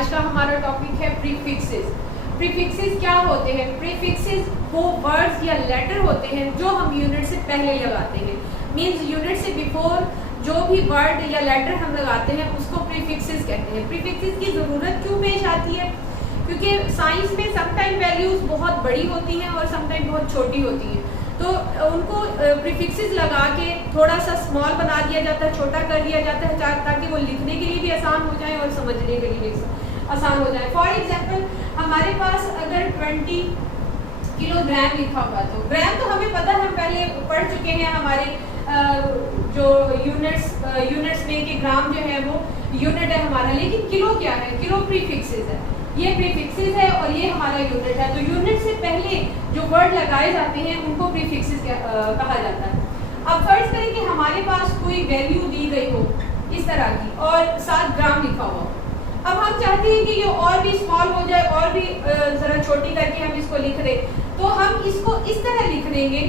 आज का हमारा टॉपिक है प्रीफिक्सेस। प्रीफिक्सेस क्या होते हैं? प्रीफिक्सेस वो वर्ड्स या लेटर होते हैं जो हम यूनिट से पहले लगाते हैं। मींस यूनिट से बिफोर जो भी वर्ड या लेटर हम लगाते हैं उसको प्रीफिक्सेस कहते हैं। प्रीफिक्सेस की ज़रूरत क्यों पेश आती है? क्योंकि साइंस में समटाइम वैल्यूज़ बहुत बड़ी होती हैं और समटाइम बहुत छोटी होती हैं, तो उनको प्रीफिक्सेस लगा के थोड़ा सा स्मॉल बना दिया जाता है, छोटा कर दिया जाता है ताकि वो लिखने के लिए भी आसान हो जाए और समझने के लिए भी आसान हो जाए। फॉर एग्जांपल हमारे पास अगर 20 किलोग्राम लिखा हुआ, तो ग्राम तो हमें पता है, हम पहले पढ़ चुके हैं हमारे जो यूनिट्स में कि ग्राम जो है वो यूनिट है हमारा, लेकिन किलो क्या है? किलो प्रीफिक्सेस है, ये प्रीफिक्सेस है और ये हमारा यूनिट है। तो यूनिट से पहले जो वर्ड लगाए जाते हैं उनको प्रीफिक्सेस कहा जाता है। अब फर्ज करें कि हमारे पास कोई वैल्यू दी गई हो इस तरह की और साथ ग्राम लिखा हुआ हो। अब हम चाहते हैं कि ये और भी स्मॉल हो जाए और भी जरा छोटी करके हम इसको लिख दें, तो हम इसको इस तरह लिख देंगे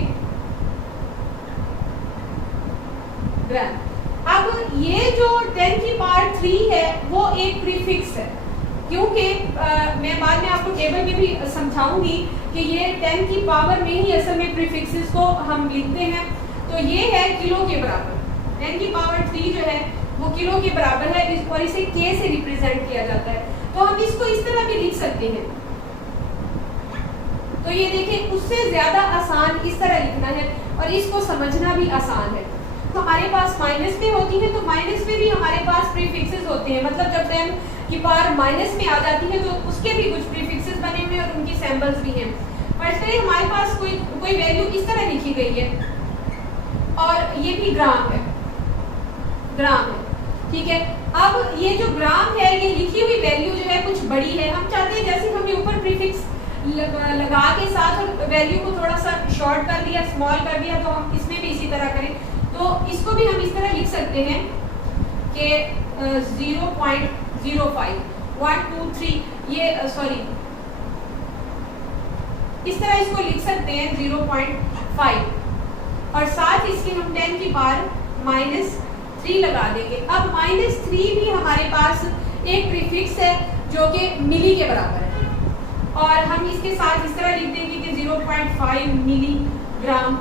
ग्राम। अब ये जो 10 की पावर 3 है वो एक प्रीफिक्स है, क्योंकि मैं बाद में आपको टेबल में भी समझाऊंगी कि ये 10 की पावर में ही असल में प्रीफिक्सेस को हम लिखते हैं। तो ये है किलो के बराबर, 10 की पावर 3 जो है वो किलो के बराबर है और इसे के से रिप्रेजेंट किया जाता है। तो हम इसको इस तरह भी लिख सकते हैं। तो ये देखें, उससे ज्यादा आसान इस तरह लिखना है और इसको समझना भी आसान है। तो हमारे पास माइनस में होती है, तो माइनस में भी हमारे पास प्रीफिक्सेस होते हैं, मतलब जब 10 की पावर माइनस में आ जाती है तो उसके भी कुछ प्रीफिक्सेस बने हुए हैं और उनकी सैंपल्स भी हैं। फर्स्ट करें हमारे पास कोई वैल्यू इस तरह लिखी गई है और ये भी ग्राम है, ठीक है। अब ये जो ग्राम है, ये लिखी हुई वैल्यू जो है कुछ बड़ी है, हम चाहते हैं जैसे हमने ऊपर प्रीफिक्स लगा के साथ और वैल्यू को थोड़ा सा शॉर्ट कर दिया, स्मॉल कर दिया, तो हम इसमें भी इसी तरह करें। तो इसको भी हम इस तरह लिख सकते हैं कि 0.05 1 2 3 ये इस तरह इसको लिख सकते हैं 0.5 और साथ इसके हम 10 की पावर -3 लगा देंगे। अब -3 भी हमारे पास एक प्रीफिक्स है जो कि मिली के बराबर है और हम इसके साथ इस तरह लिख देंगे कि 0.5 मिलीग्राम।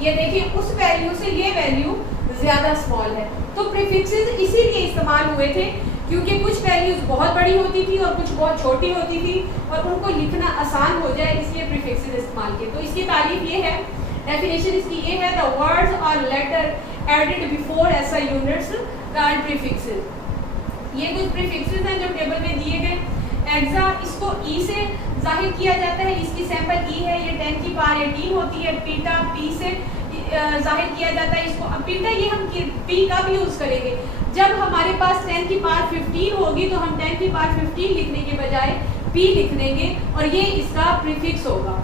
ये देखिए, उस वैल्यू से ये वैल्यू ज्यादा स्मॉल है। तो प्रीफिक्सेस इसीलिए इस्तेमाल हुए थे क्योंकि कुछ वैल्यूज बहुत बड़ी होती थी और कुछ बहुत छोटी होती थी और उनको लिखना आसान हो जाए, इसलिए प्रीफिक्सेस इस्तेमाल किए। तो इसकी तारीफ ये है, डेफिनेशन इसकी ये है, द वर्ड्स और लेटर एडेड बिफोर ऐसा यूनिट्स कॉल्ड प्रीफिक्सेस। ये कुछ प्रीफिक्सेस हैं जो टेबल में दिए गए। एग्जा इसको ई से जाहिर किया जाता है, इसकी सैंपल ई है, ये 10 की पावर 18 होती है। पीटा पी से जाहिर किया जाता है इसको। अब पीटा ये हम पी कब यूज करेंगे? जब हमारे पास 10 की पावर 15 होगी तो हम 10 की पावर 15 लिखने के बजाय पी लिख देंगे और ये इसका प्रीफिक्स होगा।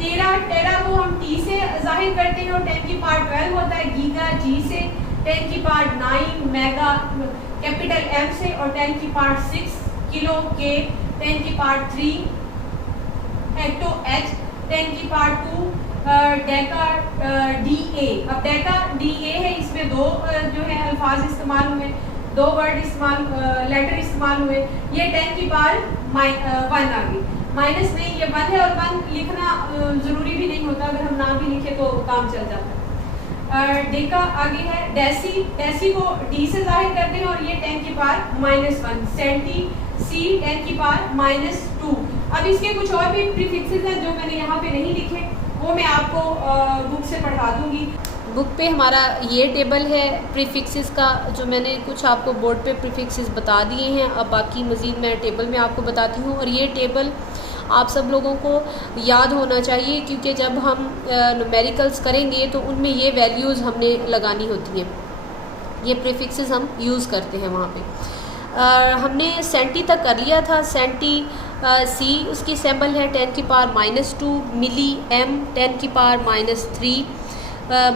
टेरा को हम टी से जाहिर करते हैं और 10 की पावर 12 होता है। गीगा जी से, 10 की पावर 9 मेगा कैपिटल एम से और 10 की पावर 6 किलो के, 10 की पावर 3 हेक्टो एच, 10 की पावर 2 डेका डी ए। अब डेका डी ए है, इसमें दो जो है अल्फाज इस्तेमाल हुए, दो वर्ड लेटर इस्तेमाल हुए। ये 10 की पावर 1 आ गई, माइनस नहीं, ये 1 है और 1 लिखना जरूरी भी नहीं होता, अगर हम ना भी लिखे तो काम चल जाता है। डेका आगे है, डेसी को डी से जाहिर करते हैं और ये 10 की पावर -1। सेंटी सी 10 की पावर -2। अब इसके कुछ और भी प्रीफिक्सेस हैं जो मैंने यहाँ पे नहीं लिखे, वो मैं आपको बुक से पढ़ा दूंगी। बुक पे हमारा ये टेबल है प्रीफिक्सेस का, जो मैंने कुछ आपको बोर्ड पे प्रीफिक्सेस बता दिए हैं। अब बाकी मज़ीद मैं टेबल में आपको बताती हूँ और ये टेबल आप सब लोगों को याद होना चाहिए क्योंकि जब हम न्यूमेरिकल्स करेंगे तो उनमें ये वैल्यूज़ हमने लगानी होती हैं, ये प्रीफिक्सेस हम यूज़ करते हैं वहाँ पे। हमने सेंटी तक कर लिया था। सेंटी सी उसकी सैम्पल है 10 की पावर -2, मिली एम 10 की पावर -3,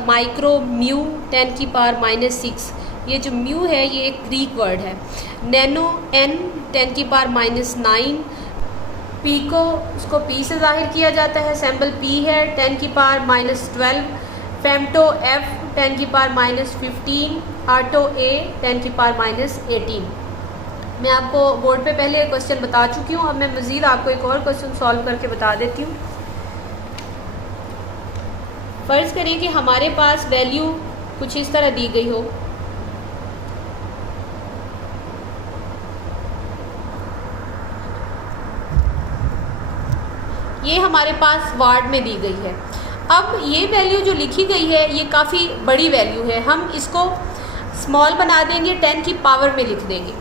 माइक्रो म्यू 10 की पावर -6। ये जो म्यू है ये एक ग्रीक वर्ड है। नैनो एन 10 की पावर -9। पी को उसको पी से जाहिर किया जाता है, सैम्पल पी है 10 की पावर -12। फेमटो एफ 10 की पावर -15। आटो ए 10 की पावर -18। मैं आपको बोर्ड पे पहले क्वेश्चन बता चुकी हूँ, अब मैं मज़ीद आपको एक और क्वेश्चन सॉल्व करके बता देती हूँ। फ़र्ज़ करें कि हमारे पास वैल्यू कुछ इस तरह दी गई हो। ये हमारे पास वाट में दी गई है। अब ये वैल्यू जो लिखी गई है ये काफ़ी बड़ी वैल्यू है, हम इसको स्मॉल बना देंगे, 10 की पावर में लिख देंगे।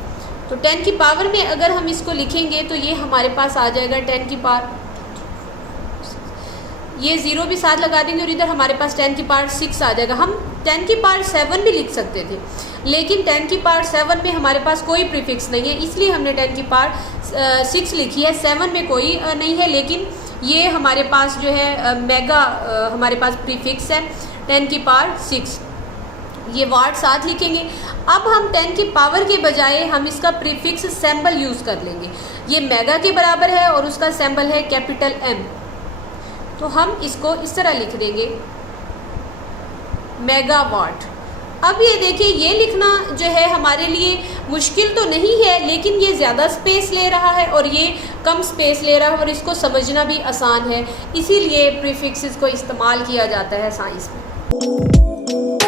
तो 10 की पावर में अगर हम इसको लिखेंगे तो ये हमारे पास आ जाएगा 10 की पावर, ये 0 भी साथ लगा देंगे और इधर हमारे पास 10 की पावर 6 आ जाएगा। हम 10 की पावर 7 भी लिख सकते थे, लेकिन 10 की पावर 7 में हमारे पास कोई प्रीफिक्स नहीं है, इसलिए हमने 10 की पावर 6 लिखी है। 7 में कोई नहीं है, लेकिन ये हमारे पास जो है मेगा हमारे पास प्रीफिक्स है 10 की पावर 6, ये वाट साथ लिखेंगे। अब हम 10 की पावर के बजाय हम इसका प्रीफिक्स सिंबल यूज़ कर लेंगे। ये मेगा के बराबर है और उसका सिंबल है कैपिटल M, तो हम इसको इस तरह लिख देंगे मेगावाट। अब ये देखिए, ये लिखना जो है हमारे लिए मुश्किल तो नहीं है, लेकिन ये ज़्यादा स्पेस ले रहा है और ये कम स्पेस ले रहा है और इसको समझना भी आसान है, इसीलिए प्रीफिक्सेस को इस्तेमाल किया जाता है साइंस में।